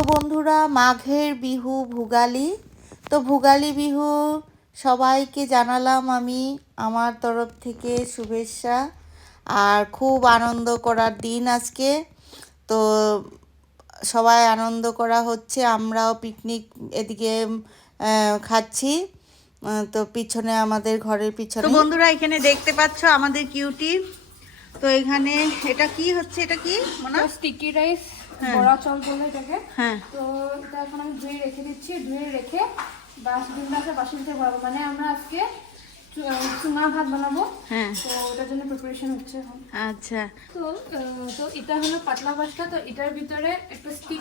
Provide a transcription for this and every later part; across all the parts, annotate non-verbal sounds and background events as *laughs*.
তো বন্ধুরা মাঘের বিহু ভোগালী। তো ভোগালী বিহু সবাইকে জানালাম আমি আমার তরফ থেকে শুভেচ্ছা আর খুব আনন্দ করার দিন আজকে। তো সবাই আনন্দ করা হচ্ছে আমরাও পিকনিক এদিকে খাচ্ছি। তো পিছনে আমাদের ঘরের পিছনে। তো বন্ধুরা এখানে দেখতে পাচ্ছ আমাদের কিউটি। তো এখানে এটা কি হচ্ছে? এটা কি? মনে স্টিকি রাইস হ্যাঁ। বড়া চাল বলে এটাকে। হ্যাঁ। তো এটা এখন আমি ধুয়ে রেখে দিচ্ছি ধুয়ে রেখে বাস ডিমটাকে বাসি দিতে পারব মানে আমরা আজকে চু- ভাত বানাবো। হ্যাঁ। তো ওটার জন্য প্রিপারেশন হচ্ছে এখন। আচ্ছা। তো তো এটা হলো পাতলা বাসটা তো এটার ভিতরে একটা স্টিক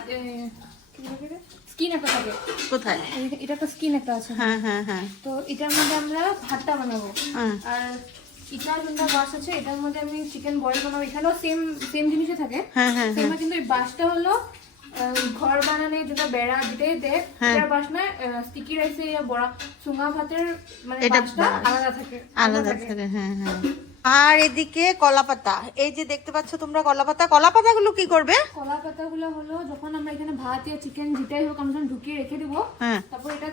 স্কিন একটা থাকে। কোথায়? এটা একটা স্কিন একটা আছে। হ্যাঁ হ্যাঁ হ্যাঁ। তো এটার মধ্যে আমরা ভাতটা বানাবো। হ্যাঁ। আর বাস আছে এটার মধ্যে আমি চিকেন বয়েল বানাবো। এখানেও সেম সেম জিনিসই থাকে। হ্যাঁ হ্যাঁ সেম কিন্তু এই বাসটা হলো ঘর বানানে যেটা বেড়া যেটাই দেয় হ্যাঁ। এটার বাস না স্টিকি রাইসে ইয়া বড়া ভাতের মানে বাসটা আলাদা থাকে আলাদা থাকে। হ্যাঁ হ্যাঁ। আর এদিকে কলা পাতা এই যে দেখতে পাচ্ছ তোমরা কলা পাতা কলা পাতাগুলো কি করবে? কলা পাতাগুলো হলো যখন আমরা এখানে ভাত ইয়া চিকেন যেটাই হোক আমরা ঢুকিয়ে রেখে দিব হ্যাঁ। তারপর এটা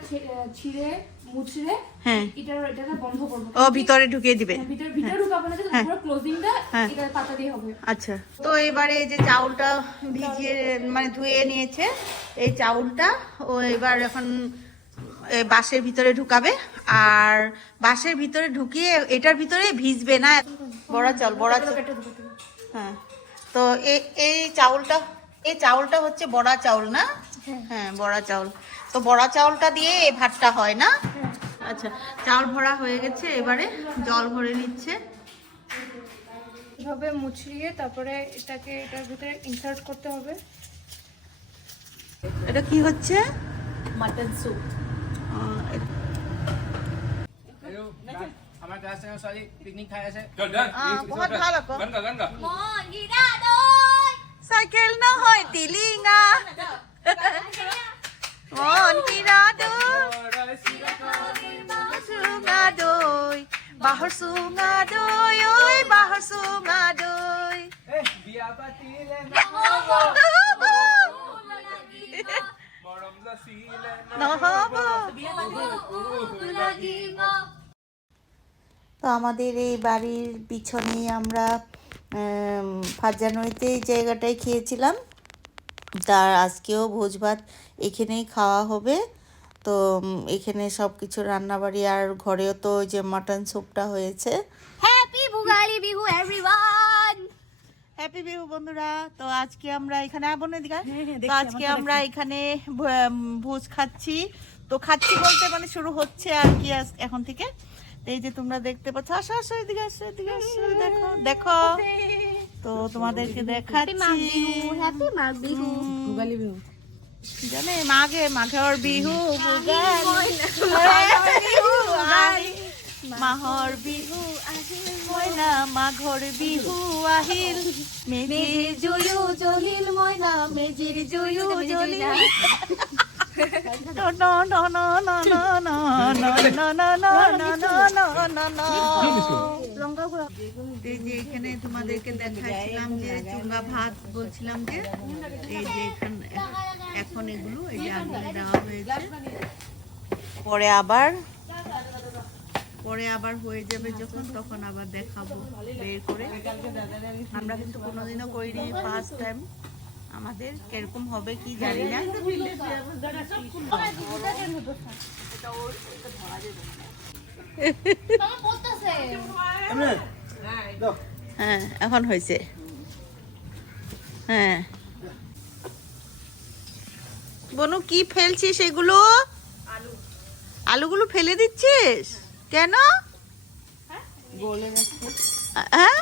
ছিঁড়ে মুছড়ে হ্যাঁ। এটার এটাকে বন্ধ করব। ও ভিতরে ঢুকিয়ে দিবে। ভিতরে ভিতরে ঢুকাবো না যে পুরো ক্লোজিংটা হ্যাঁ। এটা পাতা দিয়ে হবে। আচ্ছা। তো এবারে এই যে চাউলটা ভিজিয়ে মানে ধুয়ে নিয়েছে এই চাউলটা ও এবার এখন বাঁশের ভিতরে ঢুকাবে আর বাঁশের ভিতরে ঢুকিয়ে এটার ভিতরে ভিজবে না। বড়া চাল বড়া চাল এটা। হ্যাঁ। তো এই এই চাউলটা এই চাউলটা হচ্ছে বড়া চাউল না? হ্যাঁ। হ্যাঁ বড়া চাউল। তো বড়া চাউলটা দিয়ে ভাতটা হয় না? হ্যাঁ। আচ্ছা চাউল ভরা হয়ে গেছে এবারে জল ভরে নিচ্ছে। এভাবে মুছড়িয়ে তারপরে এটাকে এটার ভিতরে ইনসার্ট করতে হবে। এটা কি হচ্ছে? মাটন স্যুপ আমার ক্লাস থেকে সরি পিকনিক আছে। Có. Gần gần gần gần. Cycle নহয় টিলিঙা *laughs* মন কিনা বাঁহৰ চুঙা বিয়া পাতিলে নহব তো আমাদের এই বাড়ির পিছনে আমরা ফার্স্ট জানুয়ারিতে এই জায়গাটায় খেয়েছিলাম। তার আজকেও ভোজ ভাত এখানেই খাওয়া হবে। তো এখানে সব কিছু রান্নাবাড়ি আর ঘরেও তো ওই যে মাটন স্যুপটা হয়েছে। Happy Bhogali Bihu everyone happy Bihu বন্ধুরা। তো আজকে আমরা এখানে আবন এদিকে তো আজকে আমরা এখানে ভোজ খাচ্ছি। তো খাচ্ছি বলতে মানে শুরু হচ্ছে আর কি আজ- এখন থেকে। এই যে তোমরা দেখতে পাচ্ছ আসো আসো এদিকে আসো এদিকে আসো দেখো দেখো। তো তোমাদেরকে দেখাচ্ছি। হ্যাপি মাঘ বিহু ভোগালী বিহু জানে মাঘে মাঘৰ বিহু মাহৰ বিহু মইনা মাঘৰ বিহু আহিল মেজিৰ জুয়ো জহিল মইনা মেজিৰ জুয়ো জলিল এখানে তোমাদেরকে দেখাচ্ছিলাম যে চুঙ্গা ভাত বলছিলাম যে এই যে এখানে এখন এগুলো এই যে আগুনে দেওয়া হয়েছে। পরে আবার পরে আবার হয়ে যাবে যখন তখন আবার দেখাবো বের করে। আমরা কিন্তু কোনোদিনও করিনি ফার্স্ট টাইম আমাদের কীরকম হবে কি জানি না। হ্যাঁ এখন হয়েছে। হ্যাঁ। বনু কি ফেলছিস এগুলো? আলুগুলো ফেলে দিচ্ছিস? কেন? হ্যাঁ?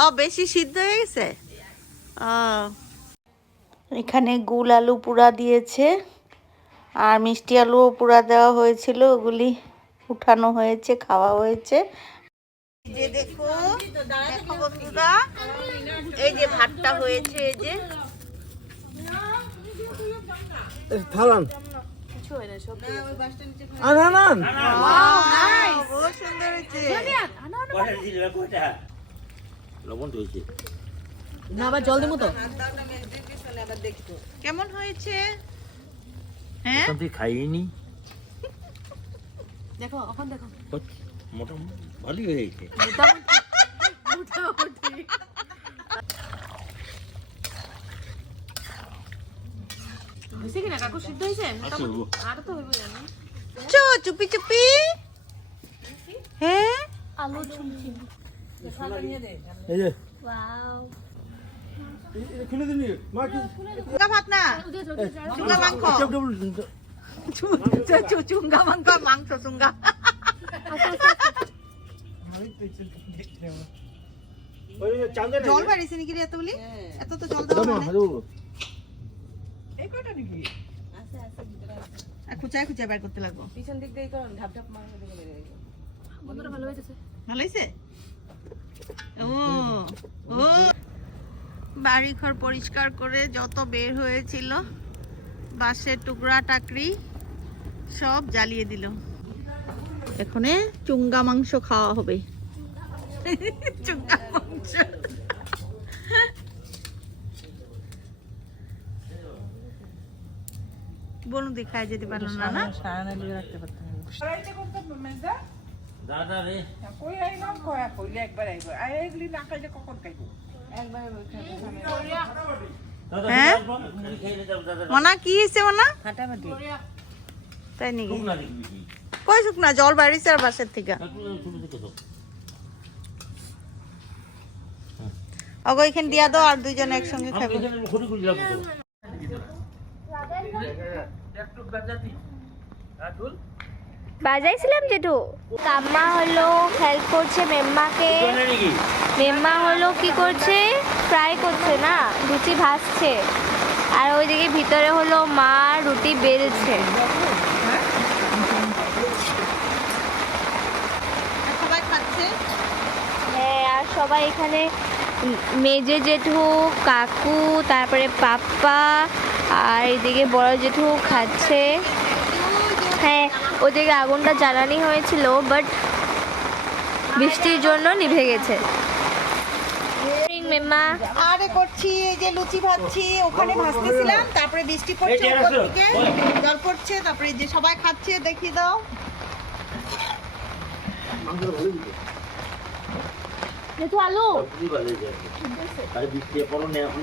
ও বেশি সিদ্ধ হয়ে গেছে? ও। এখানে গুল আলু পুরা দিয়েছে আর মিষ্টি আলুও পুরা দেওয়া হয়েছিল ওগুলি উঠানো হয়েছে খাওয়া হয়েছে। যে দেখো দেখো বন্ধুরা এই যে ভাতটা হয়েছে এই যে। থালান। লবণ না আবার জল দেবো তো। কেমন হয়েছে? হ্যাঁ? খাইনি। দেখো এখন দেখো। মোটামুটি ভালোই হয়েছে। হয়েছে কাকু সিদ্ধ হয়েছে? আর তো হইব জানি। চো চুপি চুপি। হ্যাঁ? আলু চুমচি এই যে। ওয়াও। চুঙ্গা ভাত না। চুঙ্গা মাংস। চু- চু- চুঙ্গা মাংস মাংস চুঙ্গা। জল বাড়িছে নাকি রে এতগুলি? এত তো জল দেওয়া মানে খুচায় খুচায় বের করতে লাগবো। বন্ধুরা ভালো হয়েছে? ভালো হয়েছে? ও ও। বাড়ি ঘর পরিষ্কার করে যত বের হয়েছিল বাঁশের টুকরা টাকরি সব জ্বালিয়ে দিল। এখানে চুঙ্গা মাংস খাওয়া হবে। *laughs* চুঙ্গা মাংস। বনু দেখায় যেতে পারল না না দাদা রে। দাদা হ্যাঁ? মনা কি হয়েছে মনা? তাই নাকি? কই শুকনা? জল বাড়িছে আর বাসের থেকে। অগো এখানে দিয়া দাও আর দুইজন একসঙ্গে খাবে এখানে খড়ি করে দিলাম তো। বাজাইছিলাম জেঠু। কাম্মা হলো হেল্প করছে মেম্মাকে। মেম্মা হলো কি করছে? ফ্রাই করছে না লুচি ভাজছে। আর ওইদিকে ভিতরে হলো মা রুটি বেলছে। হ্যাঁ আর সবাই এখানে মেজে জেঠু, কাকু, তারপরে পাপ্পা আর এদিকে বড় জেঠু খাচ্ছে। হ্যাঁ ওদিকে আগুনটা জ্বালানি হয়েছিল বাট বৃষ্টির জন্য নিভে গেছে। মেম্মা। আরে করছি এই যে লুচি ভাজছি ওখানে ভাজতেছিলাম তারপরে বৃষ্টি পড়ছে উপর থেকে জল পড়ছে তারপরে যে সবাই খাচ্ছে দেখিয়ে দাও। আলু। আরে বৃষ্টি পড়ো না এখন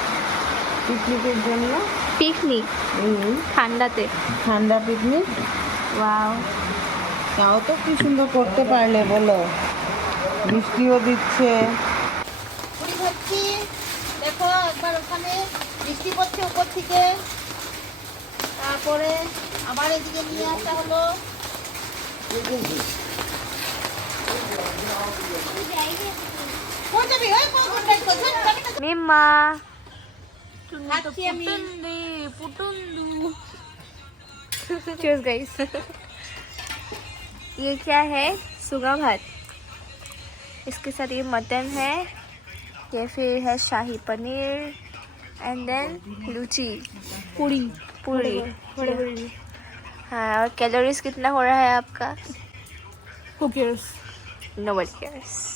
পিকনিকের জন্য? পিকনিক। ঠান্ডাতে। ঠান্ডা পিকনিক? ওয়াও। তাও তো কি সুন্দর করতে পারলে বলো? বৃষ্টিও দিচ্ছে। দেখো একবার ওখানে বৃষ্টি পড়ছে উপর থেকে। তারপরে আবার এদিকে নিয়ে আসা হলো। কোন ये क्या है? सुगा भात। इसके साथ ये मटन है ये फिर है शाही पनीर एंड देन लूची। पूरी पूरी हाँ और कैलोरीज कितना हो रहा है आपका? No cares? Nobody.